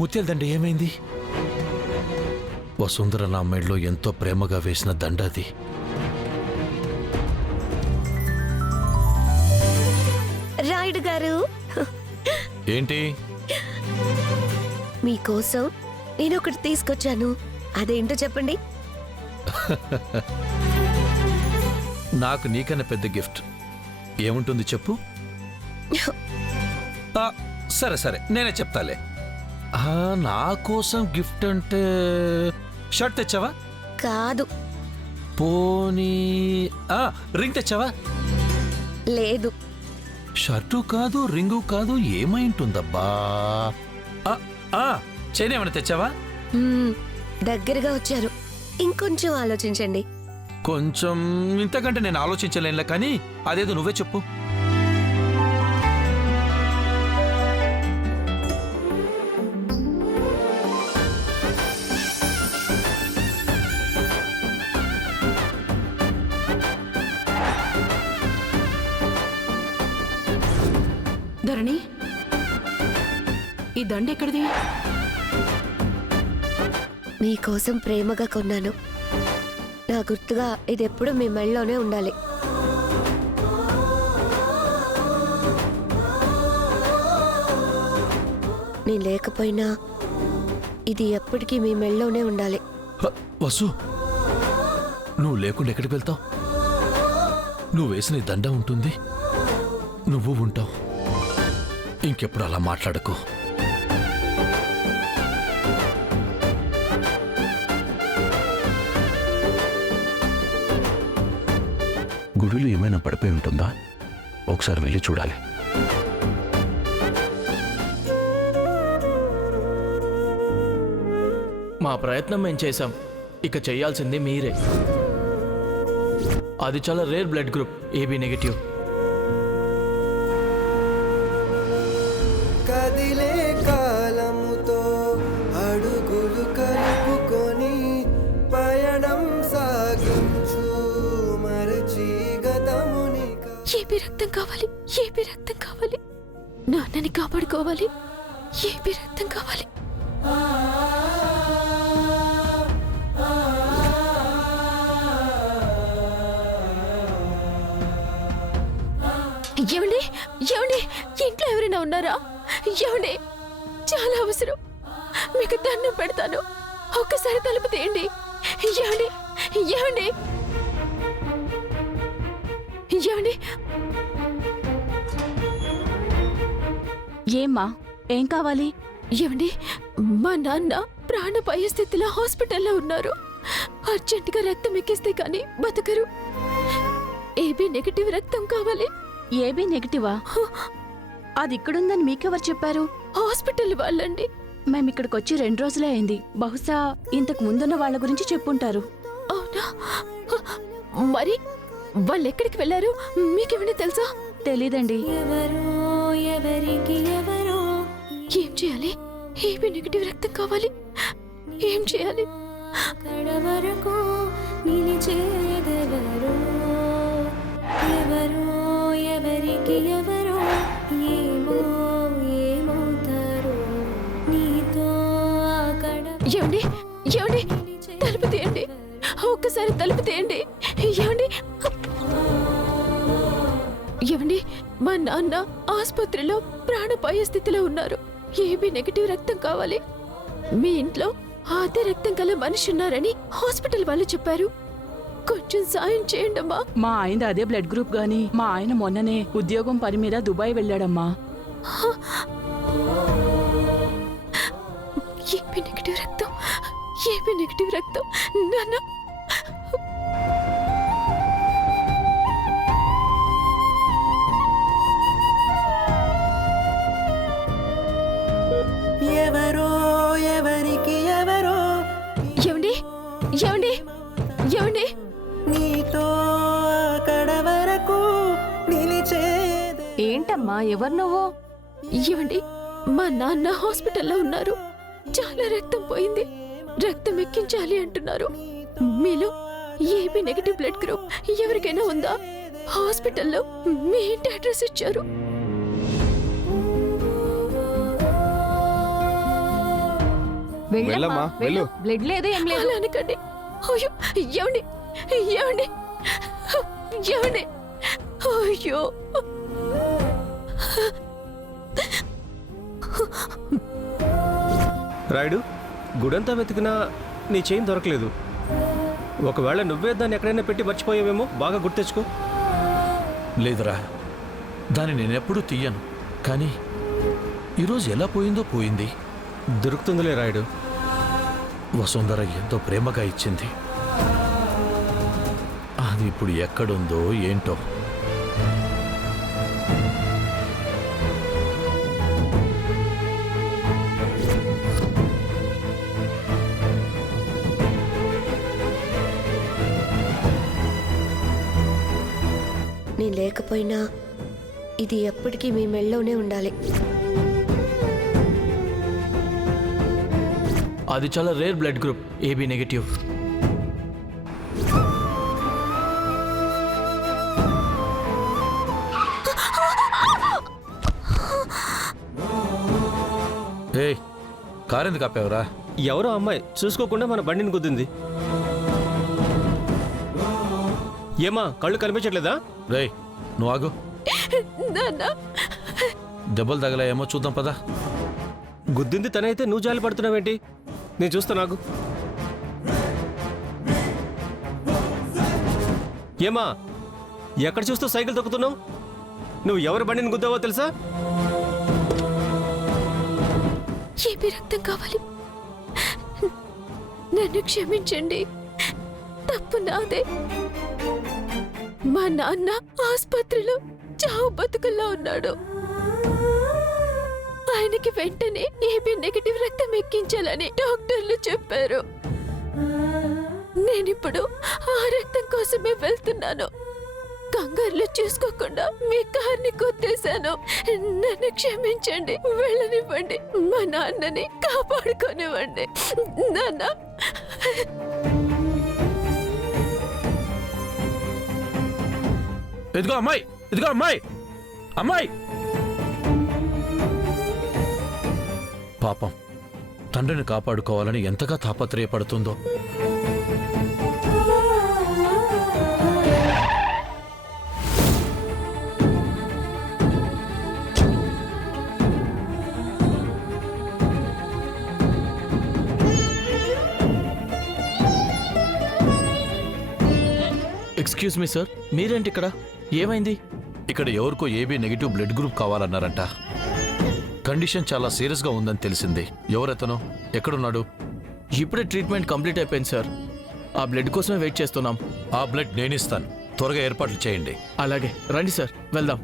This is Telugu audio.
ముత్యాల దండ ఏమైంది? వసుంధర నా మెడలో ఎంతో ప్రేమగా వేసిన దండ అది. రాయుడు గారు, ఏంటి? మీకోసం నేను ఒకటి తీసుకొచ్చాను. అదేంటో చెప్పండి. నాకు నీకన్నా పెద్ద గిఫ్ట్ ఏముంటుంది చెప్పు? సరే సరే నేనే చెప్తాలే. నా కోసం గిఫ్ట్ అంటే షర్ట్ తెచ్చావా? కాదు. పోనీ రింగ్ తెచ్చావా? లేదు. షర్టు కాదు, రింగు కాదు, ఏమై ఉంటుందబ్బా? చైన్ ఏమైనా తెచ్చావా? దగ్గరగా వచ్చారు. ఇంకొంచెం ఆలోచించండి. కొంచెం ఇంతకంటే నేను ఆలోచించలేనులే, కానీ అదేదో నువ్వే చెప్పు. ధరణి, ఈ దండ ఎక్కడిది? మీకోసం ప్రేమగా కొన్నాను. నా గుర్తుగా ఇది ఎప్పుడు మీ మెళ్ళలోనే ఉండాలి. నేను లేకపోయినా ఇది ఎప్పటికీ మీ మెళ్ళలోనే ఉండాలి. వసు, నువ్వు లేకుండా ఎక్కడికి వెళ్తావు? నువ్వు వేసిన ఈ దండ ఉంటుంది, నువ్వు ఉంటావు. ఇంకెప్పుడు అలా మాట్లాడకు. గుడిలో ఏమైనా పడిపోయి ఉంటుందా? ఒకసారి వెళ్ళి చూడాలి. మా ప్రయత్నం మేము చేశాం, ఇక చేయాల్సింది మీరే. అది చాలా rare blood group, AB negative. కదిలే కాలముతో అడుగులు కలుపుకొని పయనం సాగించు మరచి గతముని. ఏబీ రక్తం కావాలి, ఏబీ రక్తం కావాలి. నాన్నని కాపాడుకోవాలి. ఏబీ రక్తం కావాలి. ఏమండి, ఏమండి, ఇంట్లో ఎవరైనా ఉన్నారా? ఏమండి, చాలా అవసరం. మీకు దండం పెడతాను, ఒక్కసారి తలుపు తీయండి. ఏమండి, ఏమండి, ఏమండి. ఏమ్మా, ఏం కావాలి? ఏమండి, మా నాన్న ప్రాణాపాయ స్థితిలో హాస్పిటల్లో ఉన్నారు. అర్జెంటుగా రక్తం ఎక్కిస్తే కానీ బతకరు. ఏబీ నెగటివ్ రక్తం కావాలి. ఏబీ నెగటివా? అది ఇక్కడుందని మీకెవరు చెప్పారు? హాస్పిటల్ వాళ్ళండి. మేమిక్కడికి వచ్చి 2 రోజులే అయింది. బహుశా ఇంతకు ముందున్న వాళ్ళ గురించి చెప్పుంటారు. అవునా? మరి వాళ్ళు ఎక్కడికి వెళ్ళారు? మీకేమైనా తెలుసా? తెలీదండి. ఏం చేయాలి? ఏబీ నెగటివ్ రక్తం కావాలి. ఏం చేయాలి? వరకు నిలిచేదెవరో, ఎవరో ఎవరికి ఎవరో, ఏమో ఏమవుతారో నీతో అక్కడ. ఏమండి, ఏమండి, తలుపు తీయండి, ఒక్కసారి తలుపు తీయండి. ఏమండి, ఏమండి, మా నాన్న ఆసుపత్రిలో ప్రాణాపాయ స్థితిలో ఉన్నారు. ఏబీ నెగటివ్ రక్తం కావాలి. మీ ఇంట్లో అదే రక్తం గల మనిషి ఉన్నారని హాస్పిటల్ వాళ్ళు చెప్పారు. కొంచెం సాయం చేయండమ్మా. మా ఆయన అదే బ్లడ్ గ్రూప్ గాని మా ఆయన మొన్ననే ఉద్యోగం పని మీద దుబాయ్ వెళ్ళాడమ్మా. ఏబీ నెగటివ్ రక్తం, ఏబీ నెగటివ్ రక్తం. నాన్న, ఎవరో ఎవరికి ఎవరో. ఏమండి, ఏమండి, ఏమండి, నీతో అక్కడ వరకు నిలిచేదే. ఏంటమ్మా, ఎవరు నువ్వు? ఏమండి, మా నాన్న హాస్పిటల్లో ఉన్నారు. చాలా రక్తం పోయింది. రక్తం ఎక్కించాలి అంటున్నారు. మీలో ఏబీ నెగటివ్ బ్లడ్ గ్రూప్ ఎవరికైనా ఉందా? హాస్పిటల్లో మీ ఇంటి అడ్రస్ ఇచ్చారు. వెళ్ళమ్మా, వెళ్ళు. బ్లడ్ లేదు ఏం లేదు. అలా అనకండి. అయ్యో ఏమండి ఏమండి ఏమండి అయ్యో రాయుడు, గుడంతా వెతికినా నీ చైన్ దొరకలేదు. ఒకవేళ నువ్వే దాన్ని ఎక్కడైనా పెట్టి మర్చిపోయావేమో, బాగా గుర్తెచ్చుకో. లేదురా, దాన్ని నేనెప్పుడూ తీయను. కానీ ఈరోజు ఎలా పోయిందో పోయింది. దొరుకుతుందిలే రాయుడు. వసుంధర ఎంతో ప్రేమగా ఇచ్చింది. అది ఇప్పుడు ఎక్కడుందో ఏంటో. నేను లేకపోయినా ఇది ఎప్పటికీ మీ మెళ్ళలోనే ఉండాలి. అది చాలా rare blood group, AB negative. ఏయ్, కారెందుకు ఆపావురా? ఎవరో అమ్మాయి చూసుకోకుండా మన బండిని గుద్దింది. ఏమా, కళ్ళు కనిపించట్లేదా? రేయ్, నువ్వు ఆగు. నాన్న దెబ్బలు తగలాయేమో చూద్దాం పదా. గుద్దింది తనైతే నువ్వు జాలి పడుతున్నావేంటి? నేను చూస్తా, నాకు. ఏమా, ఎక్కడ చూస్తూ సైకిల్ తొక్కుతున్నావు? నువ్వు ఎవరి బండిని గుద్దావో తెలుసా? ఏమి రక్తం కావాలి? నన్ను క్షమించండి, తప్పు నాదే. మా నాన్న ఆసుపత్రిలో చావు బతుకుల్లో ఉన్నాడు. ఆయనకి వెంటనే ఏబీ నెగటివ్ రక్తం ఎక్కించాలని డాక్టర్లు చెప్పారు. నేనిప్పుడు ఆ రక్తం కోసమే వెళ్తున్నాను. కంగారులో చూసుకోకుండా మీ కార్ని కొట్టేశాను. నన్ను క్షమించండి, వెళ్ళనివ్వండి. మా నాన్నని కాపాడుకోనివ్వండి. నాన్న, ఇదిగో అమ్మాయి, ఇదిగో అమ్మాయి, అమ్మాయి. పాపం, తండ్రిని కాపాడుకోవాలని ఎంతగా తాపత్రయపడుతుందో. ఎక్స్క్యూజ్ మీ సార్, మీరేంటి ఇక్కడ? ఏమైంది? ఇక్కడ ఎవరికో ఏబీ నెగిటివ్ బ్లడ్ గ్రూప్ కావాలన్నారంట. కండిషన్ చాలా సీరియస్గా ఉందని తెలిసింది. ఎవరెతను? ఎక్కడున్నాడు? ఇప్పుడే ట్రీట్మెంట్ కంప్లీట్ అయిపోయింది సార్. ఆ బ్లడ్ కోసమే వెయిట్ చేస్తున్నాం. ఆ బ్లడ్ నేనిస్తాను. త్వరగా ఏర్పాట్లు చేయండి. అలాగే రండి సార్, వెళ్దాం.